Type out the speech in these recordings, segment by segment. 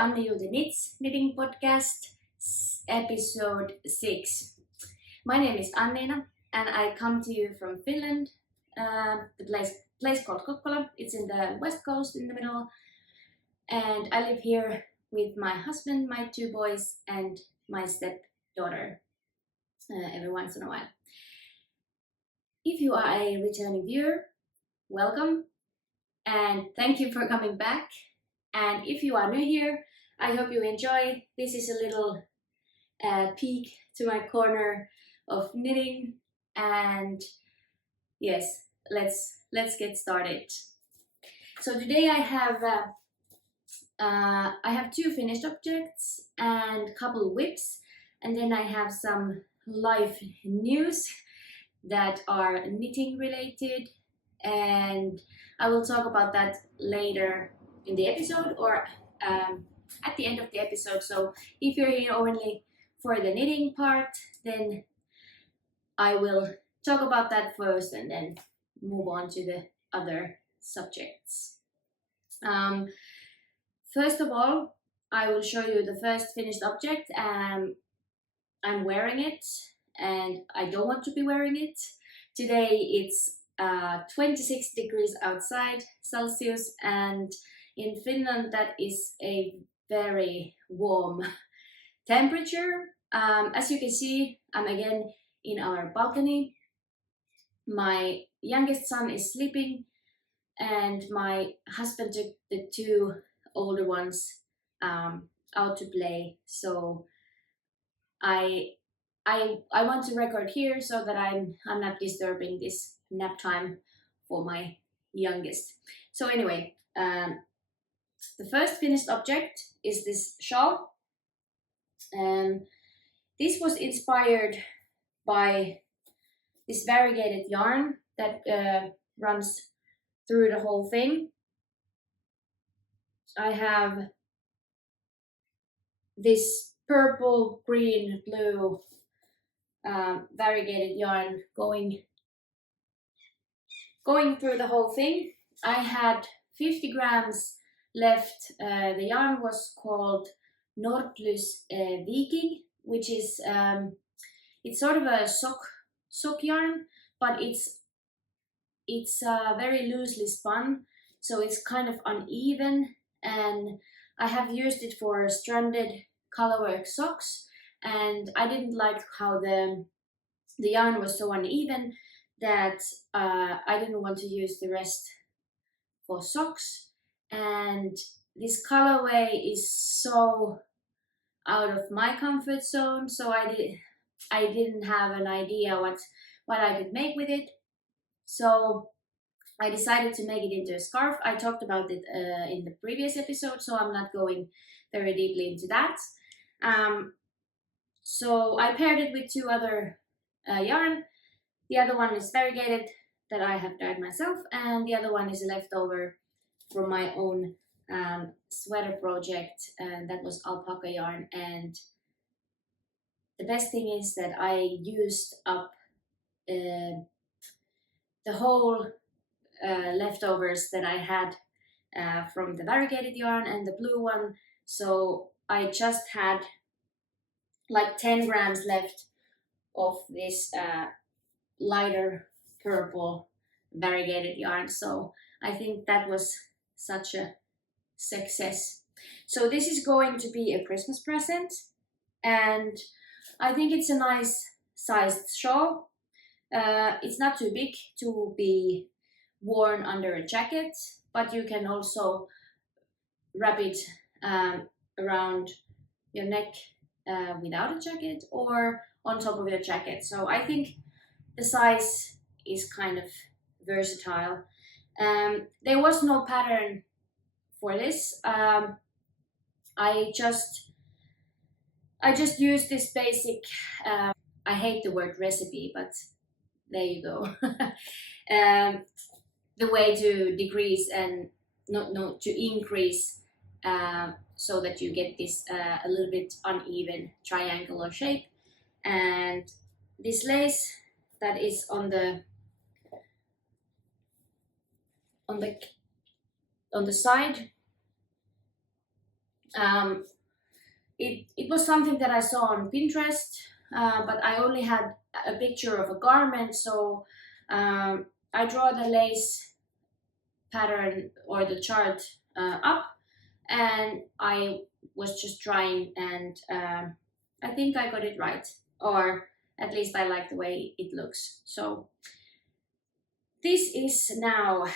Annijuuti Knits knitting podcast, episode 6. My name is Annina and I come to you from Finland, the place called Kokkola. It's in the west coast in the middle, and I live here with my husband, my 2 boys and my stepdaughter every once in a while. If you are a returning viewer, welcome and thank you for coming back. And if you are new here, I hope you enjoy. This is a little peek to my corner of knitting, and yes, let's get started. So today I have 2 finished objects and a couple whips, and then I have some life news that are knitting related, and I will talk about that later in the episode or at the end of the episode. So if you're here only for the knitting part, then I will talk about that first and then move on to the other subjects. First of all, I will show you the first finished object. I'm wearing it and I don't want to be wearing it. Today it's 26 degrees outside Celsius, and in Finland that is a very warm temperature. As you can see, I'm again in our balcony. My youngest son is sleeping and my husband took the 2 older ones out to play. So I want to record here so that I'm not disturbing this nap time for my youngest. So anyway, the first finished object is this shawl. This was inspired by this variegated yarn that runs through the whole thing. I have this purple, green, blue variegated yarn going through the whole thing. I had 50 grams left. The yarn was called Nordlys Viking, which is it's sort of a sock yarn, but it's very loosely spun, so it's kind of uneven, and I have used it for stranded colorwork socks, and I didn't like how the yarn was so uneven that I didn't want to use the rest for socks. And this colorway is so out of my comfort zone, so I didn't have an idea what I could make with it. So I decided to make it into a scarf. I talked about it in the previous episode, so I'm not going very deeply into that. So I paired it with 2 other yarn. The other one is variegated that I have dyed myself, and the other one is a leftover from my own sweater project, and that was alpaca yarn. And the best thing is that I used up the whole leftovers that I had from the variegated yarn and the blue one, so I just had like 10 grams left of this lighter purple variegated yarn. So I think that was such a success. So this is going to be a Christmas present, and I think it's a nice sized shawl. It's not too big to be worn under a jacket, but you can also wrap it around your neck without a jacket or on top of your jacket. So I think the size is kind of versatile. There was no pattern for this. I just used this basic, I hate the word recipe, but there you go. The way to decrease and not to increase, so that you get this a little bit uneven triangular shape. And this lace that is on the side It was something that I saw on Pinterest, but I only had a picture of a garment, so I draw the lace pattern or the chart up, and I was just trying, and I think I got it right, or at least I like the way it looks. So this is now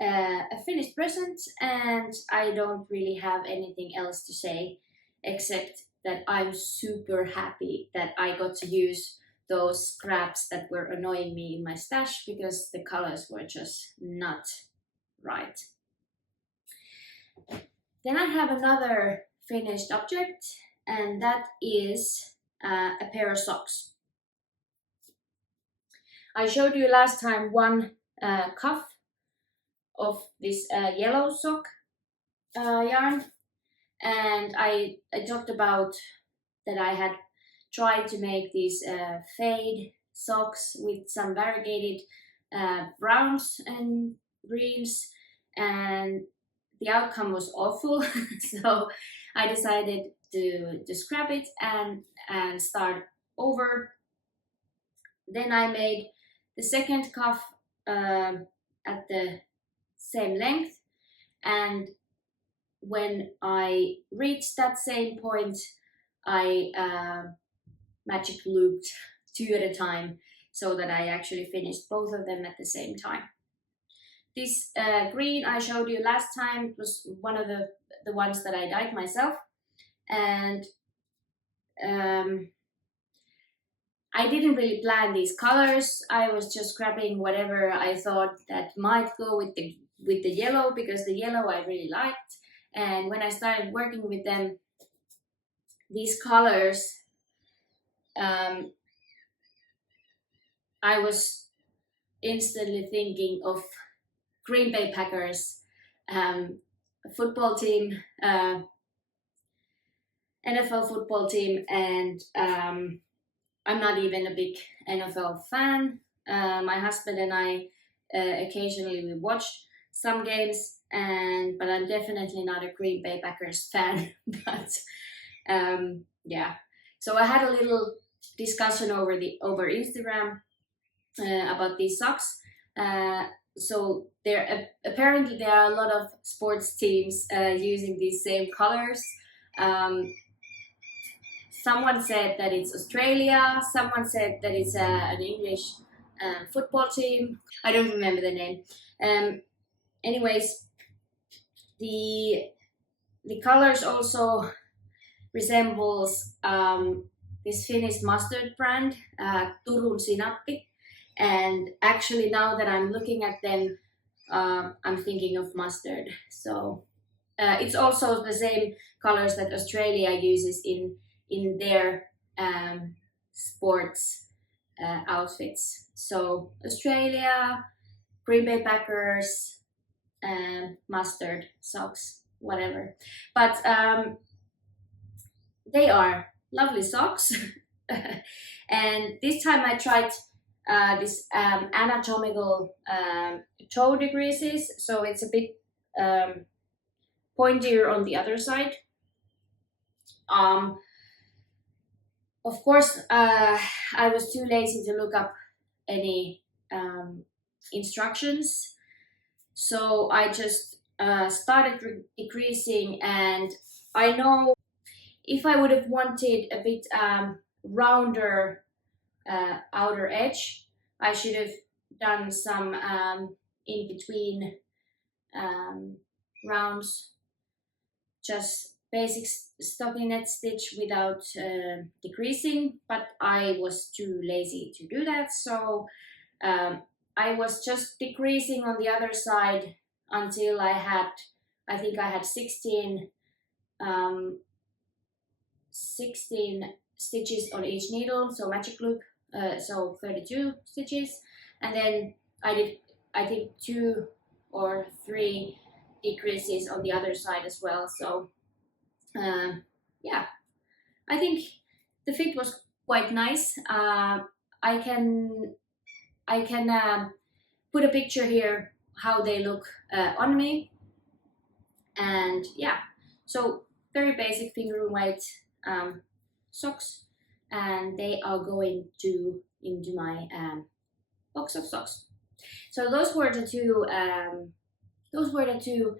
a finished present, and I don't really have anything else to say except that I'm super happy that I got to use those scraps that were annoying me in my stash because the colors were just not right. Then I have another finished object, and that is a pair of socks. I showed you last time one cuff of this yellow sock yarn, and I talked about that I had tried to make these fade socks with some variegated browns and greens, and the outcome was awful. So I decided to scrap it and start over. Then I made the second cuff at the same length, and when I reached that same point, I magic looped two at a time so that I actually finished both of them at the same time. This green I showed you last time was one of the ones that I dyed myself, and I didn't really plan these colors. I was just grabbing whatever I thought that might go with the yellow, because the yellow I really liked. And when I started working with them, these colors, I was instantly thinking of Green Bay Packers, football team, NFL football team, and I'm not even a big NFL fan. My husband and I occasionally we watch some games, but I'm definitely not a Green Bay Packers fan. But yeah, so I had a little discussion over Instagram about these socks. So apparently there are a lot of sports teams using these same colors. Someone said that it's Australia. Someone said that it's an English football team. I don't remember the name. Anyways, the colors also resembles this Finnish mustard brand, Turun Sinappi. And actually, now that I'm looking at them, I'm thinking of mustard. So it's also the same colors that Australia uses in their sports outfits. So Australia, Green Bay Packers, mustard socks, whatever. But they are lovely socks. And this time I tried this anatomical toe decreases, so it's a bit pointier on the other side. Of course, I was too lazy to look up any instructions, so I just started decreasing, and I know if I would have wanted a bit rounder outer edge, I should have done some in between rounds, just basic stockinette stitch without decreasing, but I was too lazy to do that, so I was just decreasing on the other side until I think I had 16 stitches on each needle, so magic loop, so 32 stitches, and then I did, I think, 2 or 3 decreases on the other side as well. So yeah, I think the fit was quite nice. I can put a picture here how they look on me, and yeah, so very basic finger weight socks, and they are going into my box of socks. So those were the two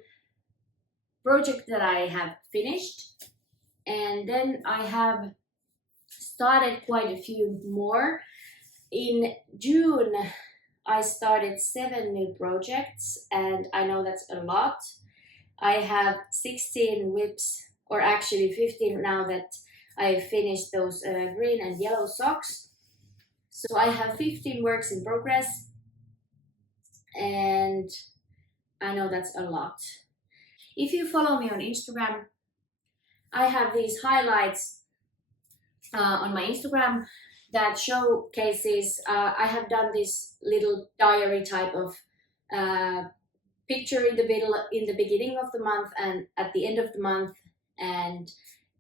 projects that I have finished, and then I have started quite a few more. In June, I started 7 new projects, and I know that's a lot. I have 16 whips, or actually 15 now that I finished those green and yellow socks. So I have 15 works in progress, and I know that's a lot. If you follow me on Instagram, I have these highlights on my Instagram that showcases. I have done this little diary type of picture in the beginning of the month and at the end of the month, and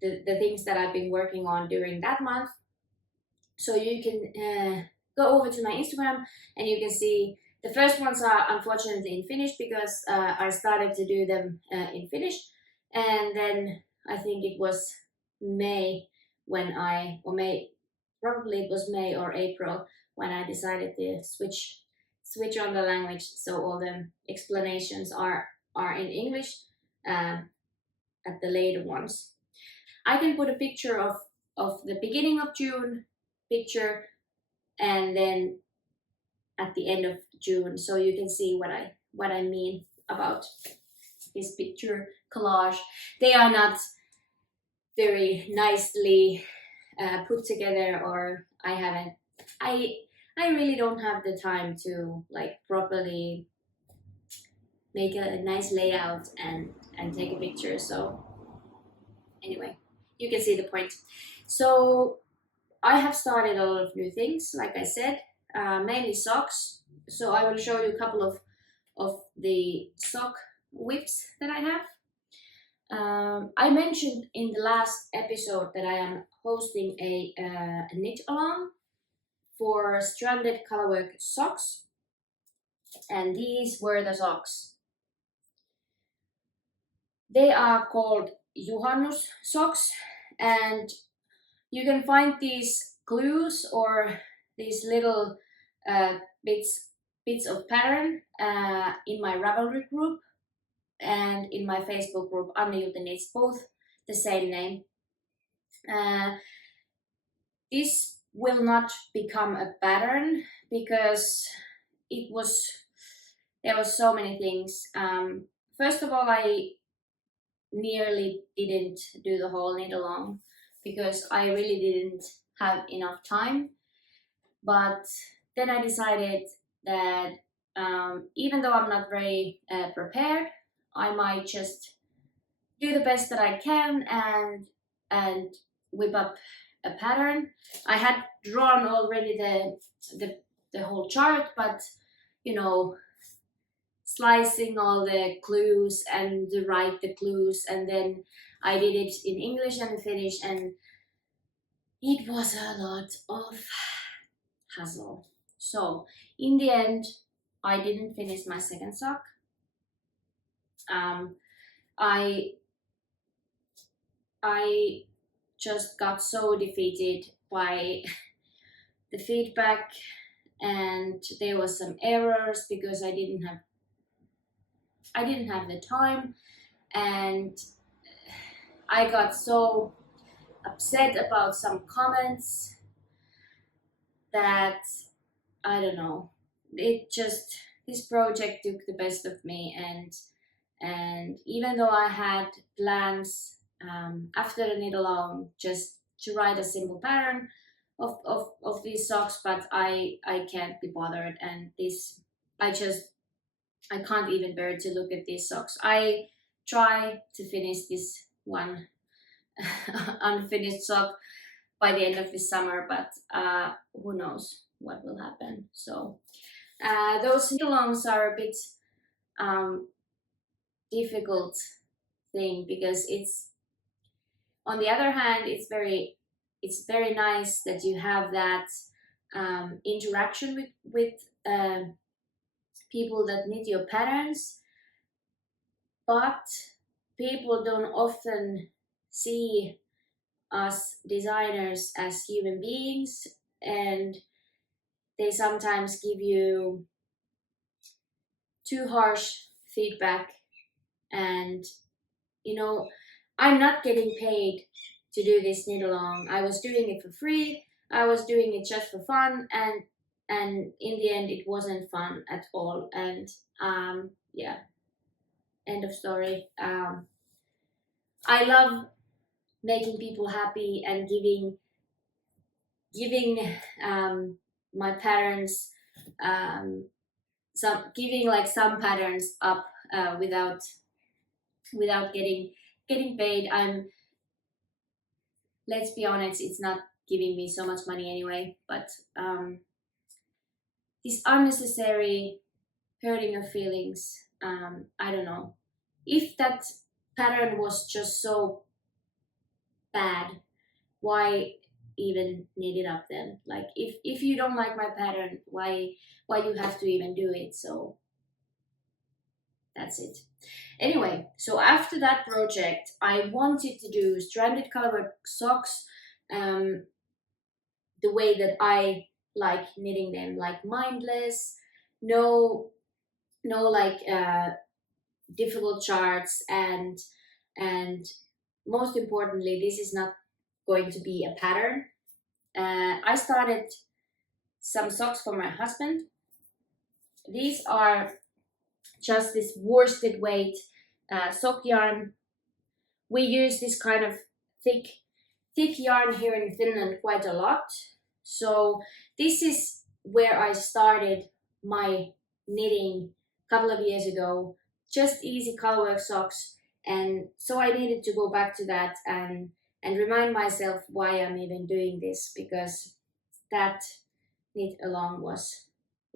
the things that I've been working on during that month. So you can go over to my Instagram and you can see the first ones are unfortunately in Finnish because I started to do them in Finnish, and then I think it was May probably it was May or April when I decided to switch on the language, so all the explanations are in English at the later ones. I can put a picture of the beginning of June picture and then at the end of June, so you can see what I mean about this picture collage. They are not very nicely put together, or I really don't have the time to like properly make a nice layout and take a picture. So anyway, you can see the point. So I have started a lot of new things, like I said, mainly socks. So I will show you a couple of the sock whips that I have. I mentioned in the last episode that I am hosting a knit along for stranded colorwork socks, and these were the socks. They are called Juhannus socks, and you can find these clues or these little bits of pattern in my Ravelry group and in my Facebook group Annijuuti Knits, both the same name. This will not become a pattern because there was so many things. First of all, I nearly didn't do the whole knit along because I really didn't have enough time. But then I decided that even though I'm not very prepared, I might just do the best that I can and whip up a pattern. I had drawn already the whole chart, but you know, slicing all the clues and to write the clues, and then I did it in English and Finnish, and it was a lot of hassle. So in the end, I didn't finish my second sock. I just got so defeated by the feedback, and there was some errors because I didn't have the time, and I got so upset about some comments that I don't know. This project took the best of me, and even though I had plans after the knit along just to write a simple pattern of these socks, but I can't be bothered, and I can't even bear to look at these socks. I try to finish this one unfinished sock by the end of this summer, but who knows what will happen. So those knit-alongs are a bit difficult thing because it's, on the other hand, it's very nice that you have that interaction with people that knit your patterns, but people don't often see us designers as human beings, and they sometimes give you too harsh feedback. And you know, I'm not getting paid to do this knit along. I was doing it for free. I was doing it just for fun, and in the end, it wasn't fun at all. And yeah, end of story. I love making people happy and giving my patterns some giving like some patterns up without getting paid. Let's be honest, it's not giving me so much money anyway, but this unnecessary hurting of feelings, I don't know. If that pattern was just so bad, why even knit it up then? Like if you don't like my pattern, why you have to even do it? So that's it. Anyway, so after that project, I wanted to do stranded colorwork socks the way that I like knitting them, like mindless, no like difficult charts, and most importantly, this is not going to be a pattern. I started some socks for my husband. These are just this worsted weight sock yarn. We use this kind of thick yarn here in Finland quite a lot. So this is where I started my knitting a couple of years ago. Just easy colorwork socks, and so I needed to go back to that and remind myself why I'm even doing this, because that knit along was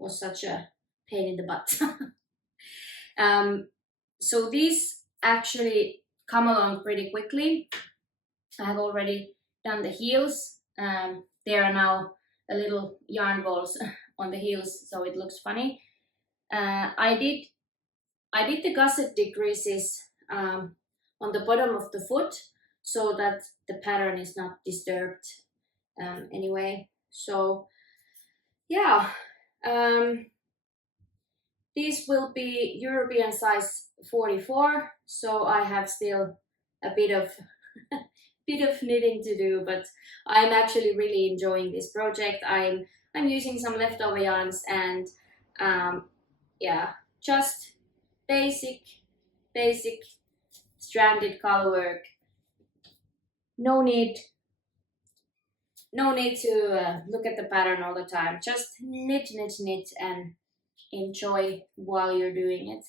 such a pain in the butt. So these actually come along pretty quickly. I have already done the heels. There are now a little yarn balls on the heels, so it looks funny. I did the gusset decreases on the bottom of the foot, so that the pattern is not disturbed anyway. So yeah, these will be European size 44, so I have still a bit of knitting to do, but I'm actually really enjoying this project. I'm using some leftover yarns, and yeah, just basic stranded colorwork. No need to look at the pattern all the time. Just knit and enjoy while you're doing it.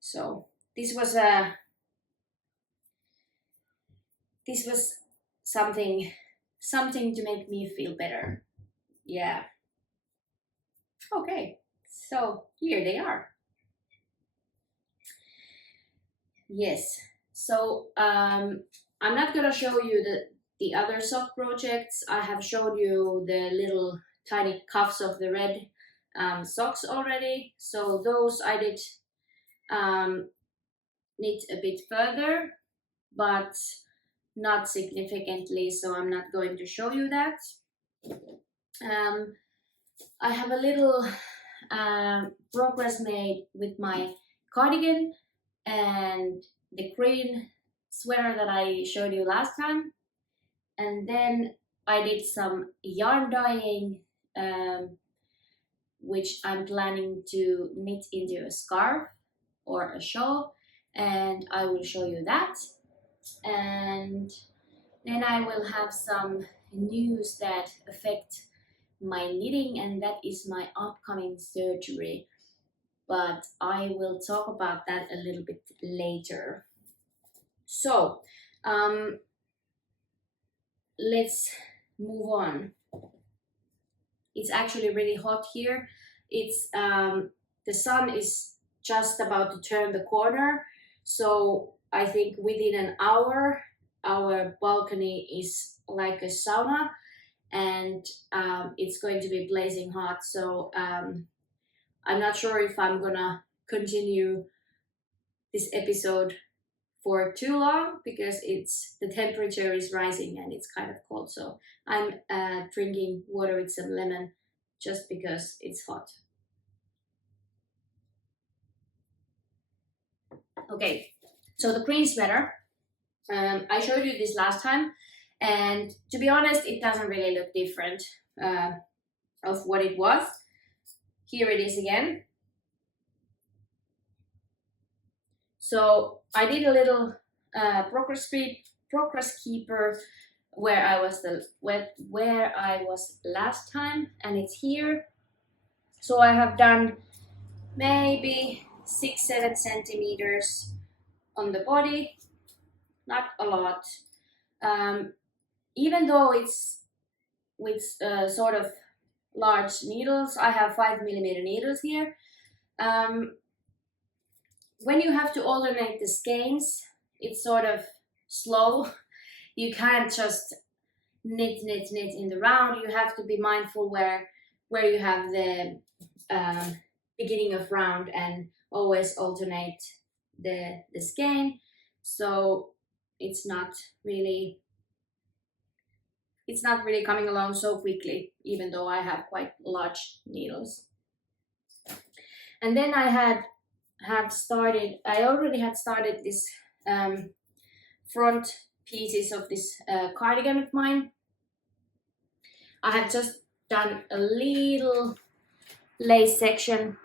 So this was something to make me feel better. Yeah. Okay, so here they are. Yes, so I'm not gonna show you the other sock projects. I have showed you the little tiny cuffs of the red socks already, so those I did knit a bit further, but not significantly, so I'm not going to show you that. I have a little progress made with my cardigan and the green sweater that I showed you last time, and then I did some yarn dyeing, which I'm planning to knit into a scarf or a shawl, and I will show you that. And then I will have some news that affect my knitting, and that is my upcoming surgery, but I will talk about that a little bit later. So let's move on. It's actually really hot here. It's the sun is just about to turn the corner, so I think within an hour our balcony is like a sauna, and it's going to be blazing hot. So I'm not sure if I'm gonna continue this episode for too long because the temperature is rising and it's kind of cold. So I'm drinking water with some lemon just because it's hot. Okay, so the green sweater, I showed you this last time, and to be honest, it doesn't really look different of what it was. Here it is again. So I did a little progress keeper where I was last time, and it's here. So I have done maybe 6-7 centimeters on the body, not a lot. Even though it's with sort of large needles, I have 5mm needles here. When you have to alternate the skeins, it's sort of slow. You can't just knit in the round. You have to be mindful where you have the beginning of round and always alternate the skein. So it's not really coming along so quickly, even though I have quite large needles. And then I already had started this front pieces of this cardigan of mine. I have just done a little lace section.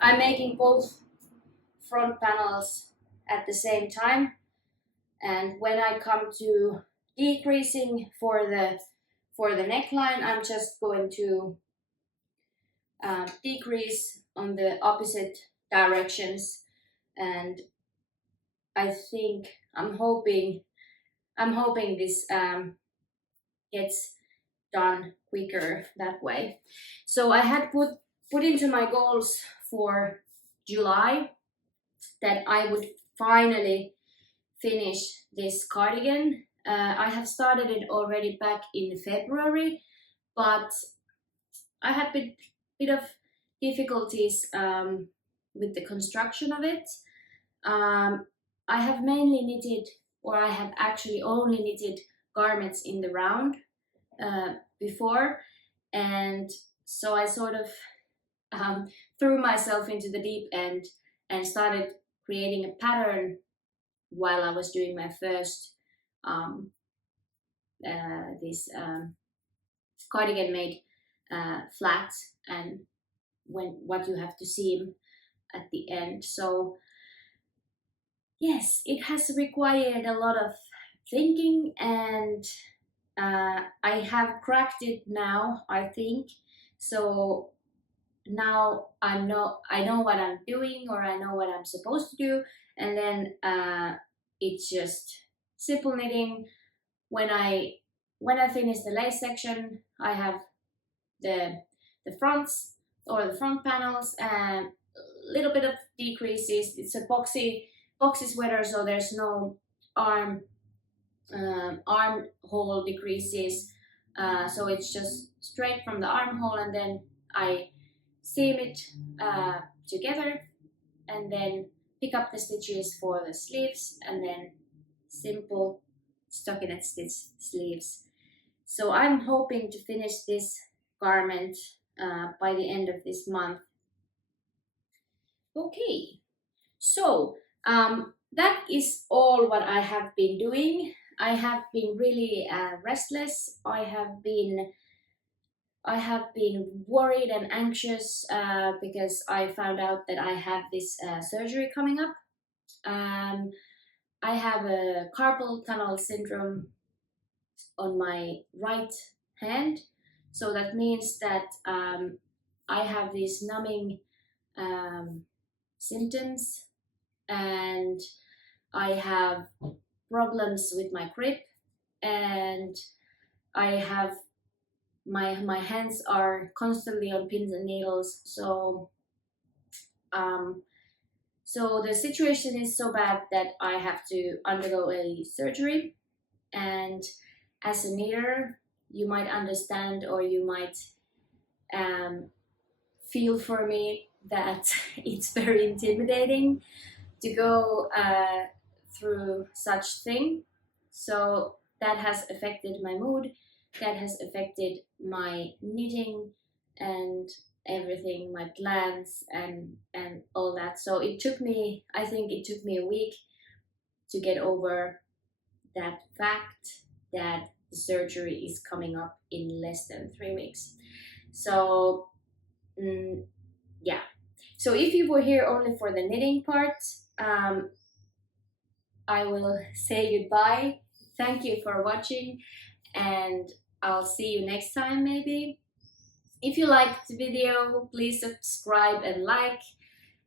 I'm making both front panels at the same time, and when I come to decreasing for the neckline, I'm just going to decrease on the opposite directions, and I think I'm hoping this gets done quicker that way. So I had put into my goals for July that I would finally finish this cardigan. I have started it already back in February, but I had a bit of difficulties with the construction of it. I have mainly knitted, or I have actually only knitted garments in the round before, and so I sort of threw myself into the deep end and started creating a pattern while I was doing my first cardigan made flat, and what you have to seam at the end. So yes, it has required a lot of thinking, and I have cracked it now, I think. So now I know what I'm doing, or I know what I'm supposed to do, and then it's just simple knitting. When I finish the lace section, I have the fronts, or the front panels, and a little bit of decreases. It's a boxy sweater, so there's no armhole decreases, so it's just straight from the armhole, and then I seam it together, and then pick up the stitches for the sleeves, and then simple stockinette stitch sleeves. So I'm hoping to finish this garment by the end of this month. Okay, so that is all what I have been doing. I have been really restless. I have been worried and anxious because I found out that I have this surgery coming up. I have a carpal tunnel syndrome on my right hand, so that means that I have these numbing symptoms, and I have problems with my grip, and I have my hands are constantly on pins and needles. So so the situation is so bad that I have to undergo a surgery. And as a knitter, you might understand, or you might feel for me that it's very intimidating to go through such thing. So that has affected my mood, that has affected my knitting and everything, my plans and all that. So it took me, I think it took me a week to get over that fact that the surgery is coming up in less than 3 weeks. So yeah, so if you were here only for the knitting part, I will say goodbye. Thank you for watching, and I'll see you next time maybe. If you liked the video, please subscribe and like,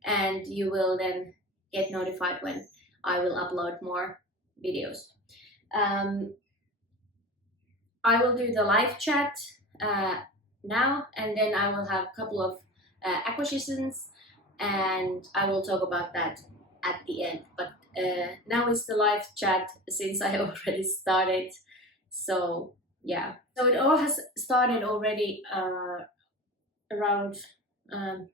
and you will then get notified when I will upload more videos. I will do the live chat now, and then I will have a couple of acquisitions, and I will talk about that at the end. But now it's the live chat since I already started. So yeah, so it all has started already around 8-10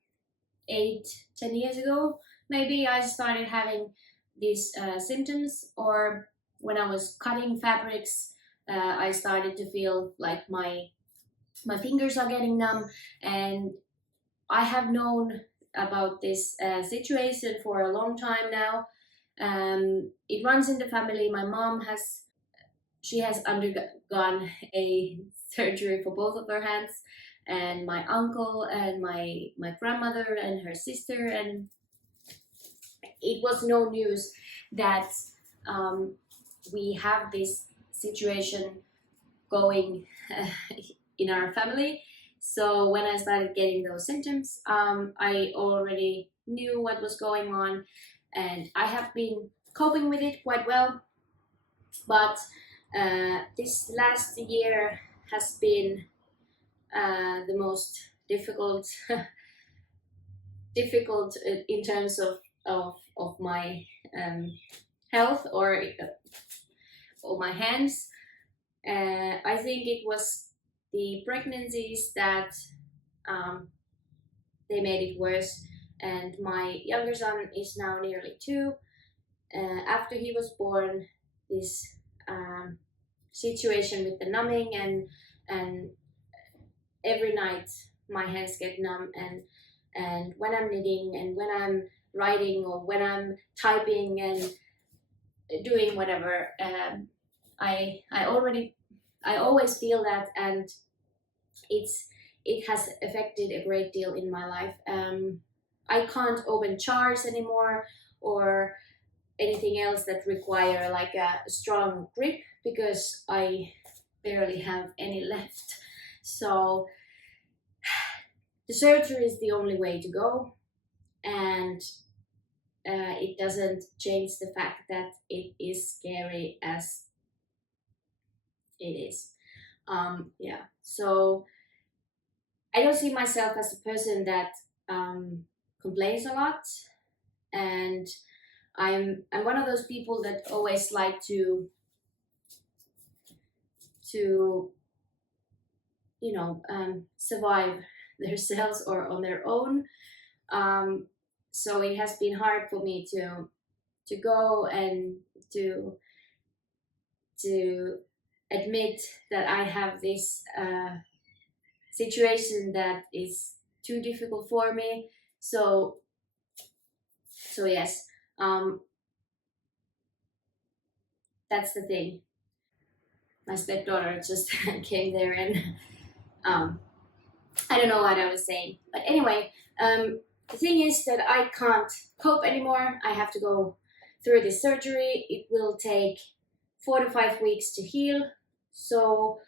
years ago. Maybe I started having these symptoms, or when I was cutting fabrics, I started to feel like my fingers are getting numb, and I have known about this situation for a long time now. It runs in the family. My mom has undergone a surgery for both of her hands, and my uncle and my grandmother and her sister, and it was no news that we have this situation going in our family. So when I started getting those symptoms, I already knew what was going on, and I have been coping with it quite well. But this last year has been the most difficult in terms of my health or my hands. I think it was the pregnancies that they made it worse, and my younger son is now nearly 2. After he was born, this situation with the numbing, and every night my hands get numb, and when I'm knitting and when I'm writing or when I'm typing and doing whatever, I always feel that, and it has affected a great deal in my life. I can't open jars anymore or anything else that require like a strong grip, because I barely have any left. So the surgery is the only way to go, and it doesn't change the fact that it is scary as it is. Yeah, so I don't see myself as a person that complains a lot, and I'm one of those people that always like to survive themselves or on their own. So it has been hard for me to go and to admit that I have this situation that is too difficult for me. So yes, that's the thing. My stepdaughter just came there, and I don't know what I was saying, but anyway, the thing is that I can't cope anymore. I have to go through this surgery. It will take 4 to 5 weeks to heal. So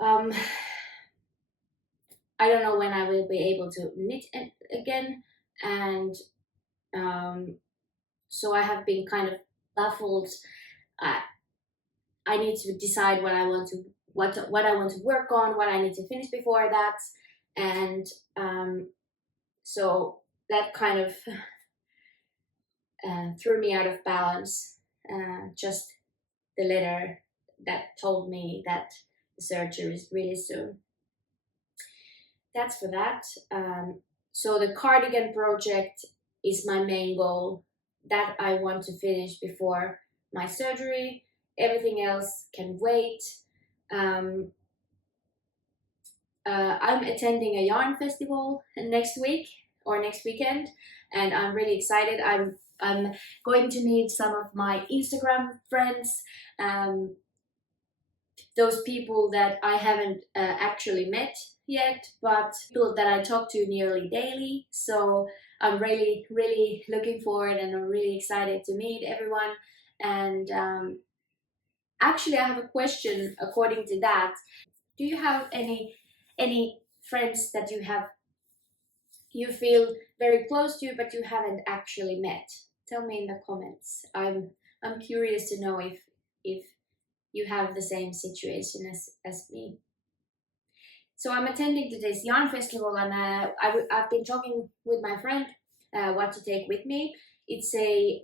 I don't know when I will be able to knit again, and so I have been kind of baffled. I need to decide what I want to work on, what I need to finish before that, and so that kind of threw me out of balance. Just the letter that told me that the surgery is really soon. That's for that. So the cardigan project is my main goal. That I want to finish before my surgery. Everything else can wait. I'm attending a yarn festival next week or next weekend, and I'm really excited. I'm going to meet some of my Instagram friends, those people that I haven't actually met yet, but people that I talk to nearly daily. So I'm really looking forward, and I'm really excited to meet everyone. And actually, I have a question according to that. Do you have any friends that you feel very close to but you haven't actually met? Tell me in the comments. I'm curious to know if you have the same situation as me. So I'm attending today's yarn festival, and I've been talking with my friend what to take with me. It's a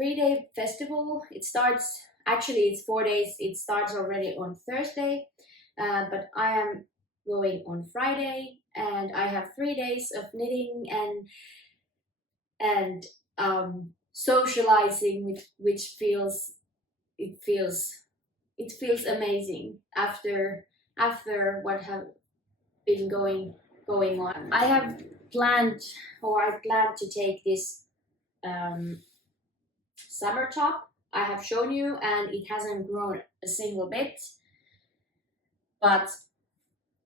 3-day festival. It starts, actually it's 4 days. It starts already on Thursday, but I am going on Friday, and I have 3 days of knitting and socializing, which feels amazing after what have been going on. I plan to take this summer top I have shown you, and it hasn't grown a single bit, but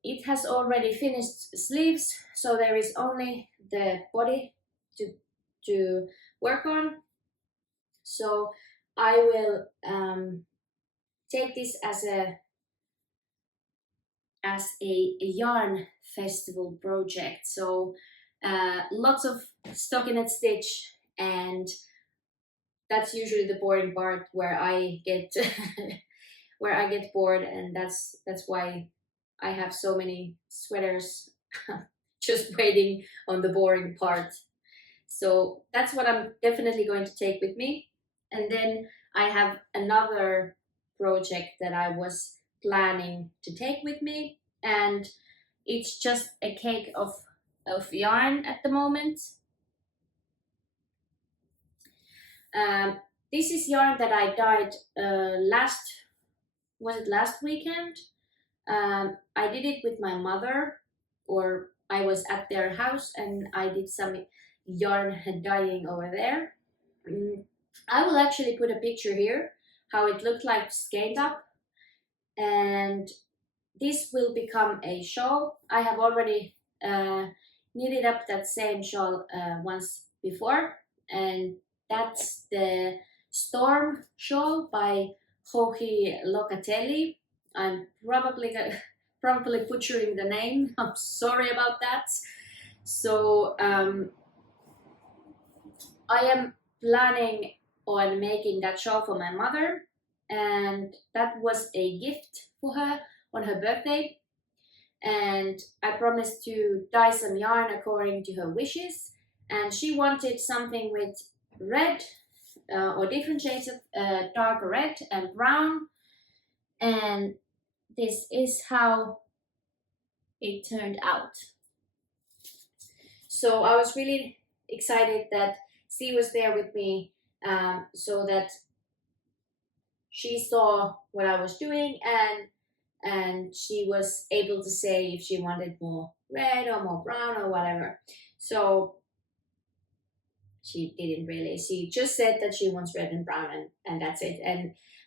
it has already finished sleeves, so there is only the body to work on. So I will take this as a yarn festival project. So lots of stockinette stitch, and that's usually the boring part where I get where I get bored, and that's why I have so many sweaters just waiting on the boring part. So that's what I'm definitely going to take with me. And then I have another project that I was planning to take with me, and it's just a cake of yarn at the moment. This is yarn that I dyed last weekend? I did it with my mother, or I was at their house and I did some yarn dyeing over there. I will actually put a picture here how it looked like scaled up, and this will become a shawl. I have already knitted up that same shawl once before, and that's the Storm shawl by Joji Locatelli. I'm probably butchering the name. I'm sorry about that. So I am planning on making that shawl for my mother, and that was a gift for her on her birthday. And I promised to dye some yarn according to her wishes, and she wanted something with red or different shades of dark red and brown, and this is how it turned out. So I was really excited that she was there with me, so that she saw what I was doing, and she was able to say if she wanted more red or more brown or whatever. So she didn't really. She just said that she wants red and brown, and that's it.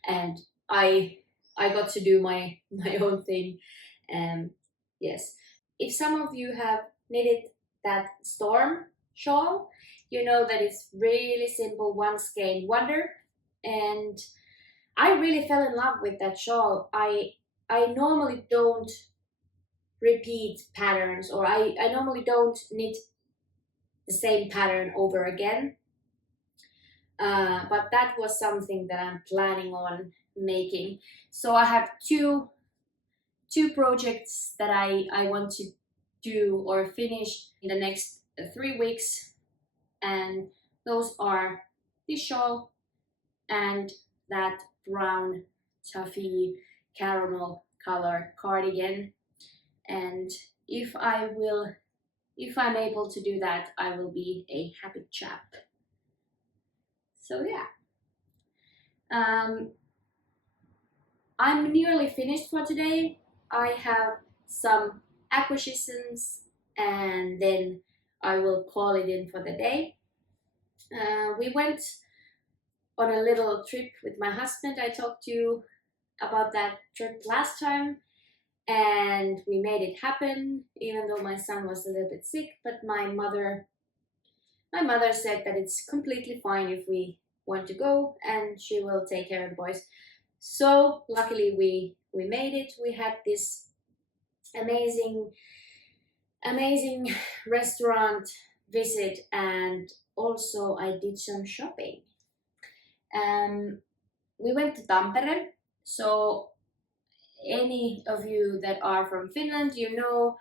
And I got to do my own thing. Yes. If some of you have knitted that Storm shawl, you know that it's really simple, one skein wonder, and I really fell in love with that shawl. I normally don't repeat patterns, or I normally don't knit the same pattern over again, but that was something that I'm planning on making. So I have two projects that I want to do or finish in the next 3 weeks, and those are this shawl and that brown taffy caramel color cardigan. And if I will if I'm able to do that, I will be a happy chap. So yeah, I'm nearly finished for today. I have some acquisitions and then I will call it in for the day. We went on a little trip with my husband. I talked to you about that trip last time, and we made it happen even though my son was a little bit sick. But my mother said that it's completely fine if we want to go, and she will take care of the boys. So luckily we made it. We had this amazing restaurant visit, and also I did some shopping. We went to Tampere. So any of you that are from Finland, you know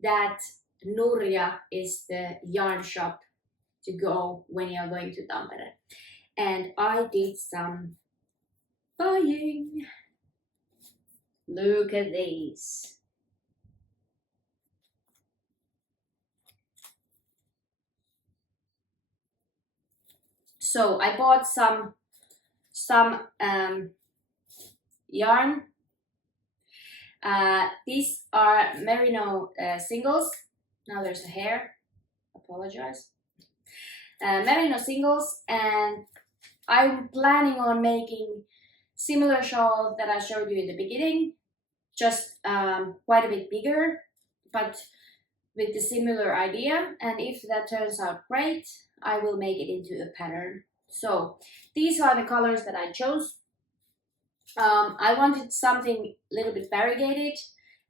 that Nurja is the yarn shop to go when you're going to Tampere. And I did some buying. Look at these. So I bought some yarn. These are merino singles. Now there's a hair. Apologize. Merino singles, and I'm planning on making similar shawl that I showed you in the beginning, just quite a bit bigger, but with the similar idea. And if that turns out great, I will make it into a pattern. So these are the colors that I chose. I wanted something a little bit variegated,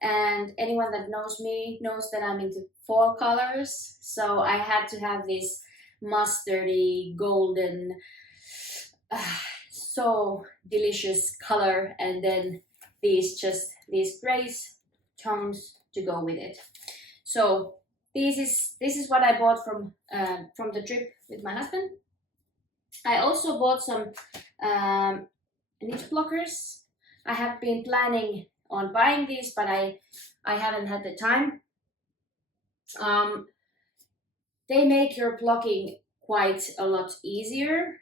and anyone that knows me knows that I'm into fall colors. So I had to have this mustardy, golden, so delicious color, and then these grays tones to go with it. So this is what I bought from the trip with my husband. I also bought some knit blockers. I have been planning on buying these, but I haven't had the time. They make your blocking quite a lot easier.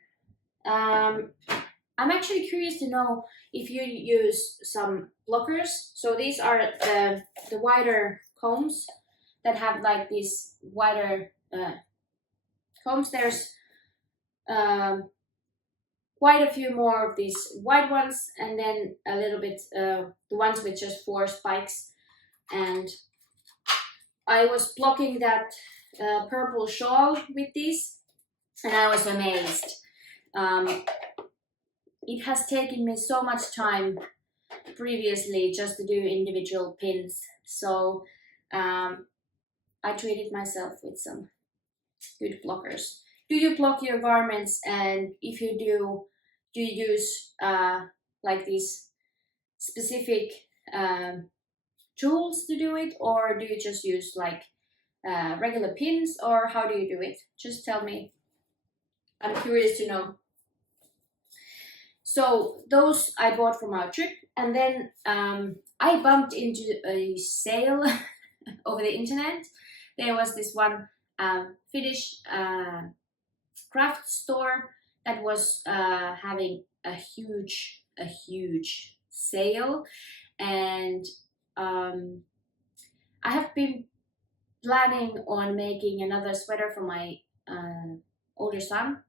I'm actually curious to know if you use some blockers. So these are the wider combs that have like these wider combs. There's quite a few more of these wide ones, and then a little bit the ones with just 4 spikes. And I was blocking that purple shawl with these, and I was amazed. It has taken me so much time previously just to do individual pins, so I treated myself with some good blockers. Do you block your garments, and if you do you use like these specific tools to do it, or do you just use like regular pins, or how do you do it? Just tell me. I'm curious to know. So those I bought from our trip, and then I bumped into a sale over the internet. There was this one Finnish craft store that was having a huge sale, and I have been planning on making another sweater for my older son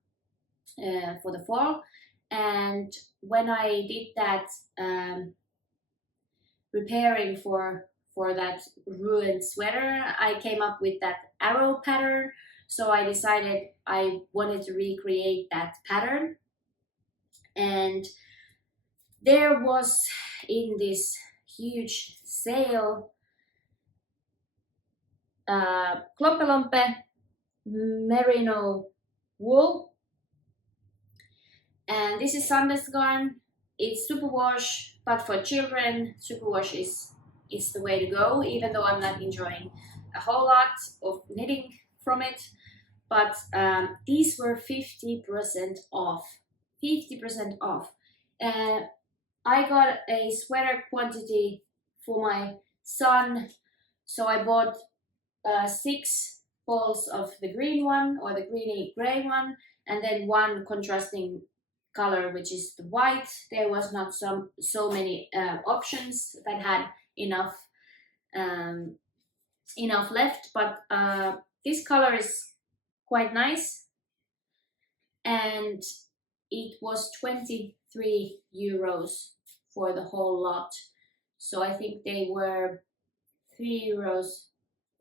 for the fall. And when I did that preparing for that ruined sweater, I came up with that arrow pattern. So I decided I wanted to recreate that pattern, and there was in this huge sale Klompe merino wool, and this is Sandnes yarn. It's superwash, but for children superwash is the way to go, even though I'm not enjoying a whole lot of knitting from it. But these were 50% off. 50% off. And I got a sweater quantity for my son, so I bought 6 balls of the green one or the greeny gray one, and then one contrasting color, which is the white. There was not so many options that had enough left, but this color is quite nice, and it was 23 euros for the whole lot. So I think they were 3 euros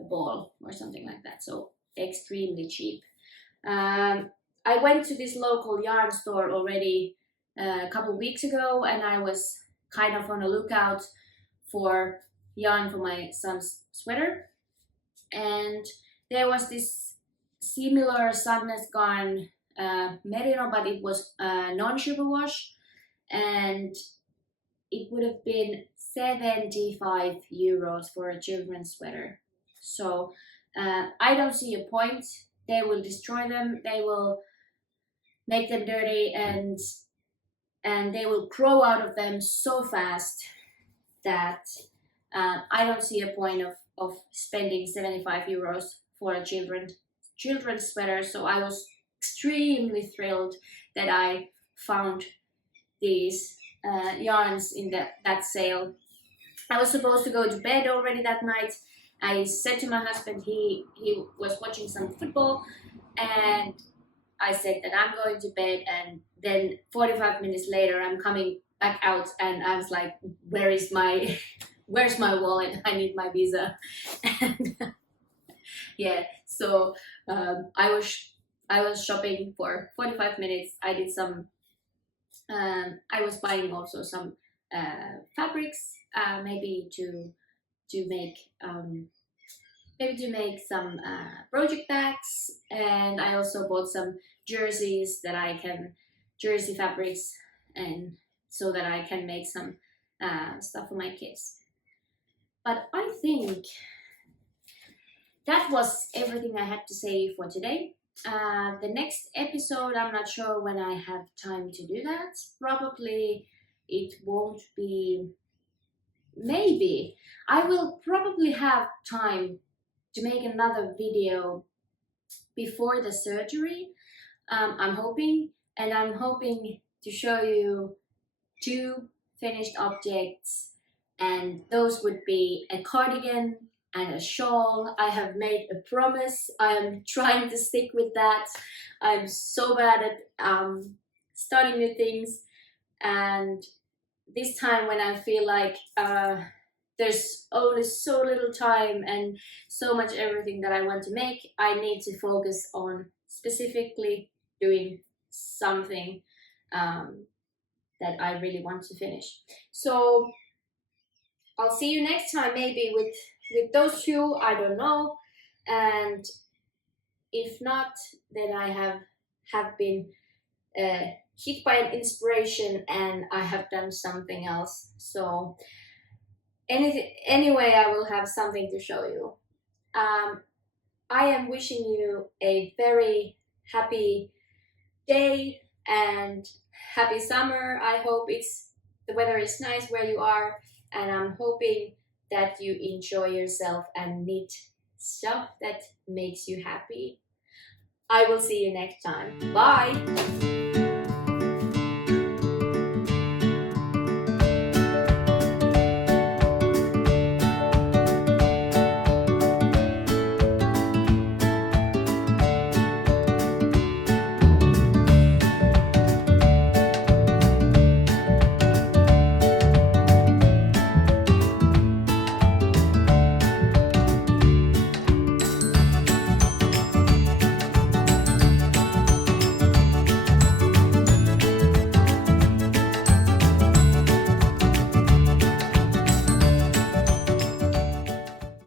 a ball or something like that, so extremely cheap. I went to this local yarn store already a couple weeks ago, and I was kind of on a lookout for yarn for my son's sweater, and there was this similar Sandnes Garn merino, but it was non-superwash, and it would have been 75 euros for a children's sweater. So I don't see a point. They will destroy them, they will make them dirty, and they will grow out of them so fast that I don't see a point of spending 75 euros for a children's sweater. So I was extremely thrilled that I found these yarns in that sale. I was supposed to go to bed already that night. I said to my husband, he was watching some football, and I said that I'm going to bed, and then 45 minutes later I'm coming back out, and I was like, where's my wallet? I need my visa. And yeah, so I was shopping for 45 minutes. I did some I was buying also some fabrics, maybe to make some project bags, and I also bought some jerseys jersey fabrics, and so that I can make some stuff for my kids. But I think that was everything I had to say for today. The next episode, I'm not sure when I have time to do that. Probably it won't be, maybe I will probably have time to make another video before the surgery. I'm hoping to show you 2 finished objects, and those would be a cardigan and a shawl. I have made a promise. I am trying to stick with that. I'm so bad at starting new things, and this time when I feel like there's only so little time and so much everything that I want to make, I need to focus on specifically doing something that I really want to finish. So I'll see you next time, maybe with those 2, I don't know. And if not, then I have been hit by an inspiration and I have done something else. So anyway, I will have something to show you. I am wishing you a very happy day and happy summer. I hope the weather is nice where you are, and I'm hoping that you enjoy yourself and knit stuff that makes you happy. I will see you next time. Bye!